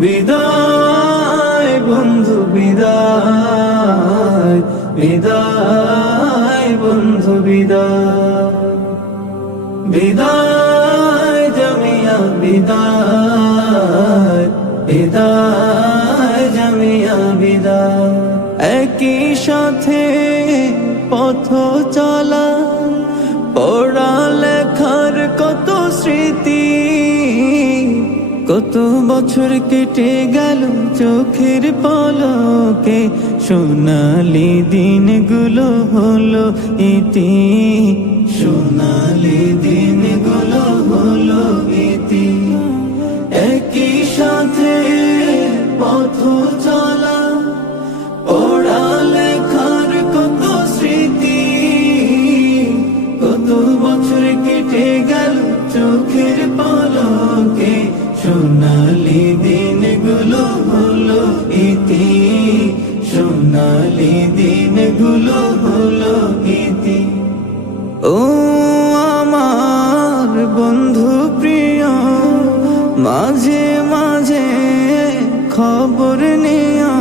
বিদায় বন্ধু বিদায়, বিদায় বন্ধু বিদায়, বিদায় জামিয়া বিদায়, বিদায় জামিয়া বিদায়। একই সাথে পথ চলা, পড়ালেখার কত স্মৃতি, কত বছর কেটে গেল চোখের পলকে, সোনালি দিনগুলো হলো ইতি, সোনালি দিনগুলো হলো ইতি। একই সাথে পথ চলা, পড়ালেখার কত স্মৃতি, কত বছর কেটে গেল চোখের পলকে, সোনালি দিনগুলো হলো ইতি, সোনালি দিনগুলো হলো ইতি। ও আমার বন্ধু প্রিয়, মাঝে মাঝে খবর নিয়া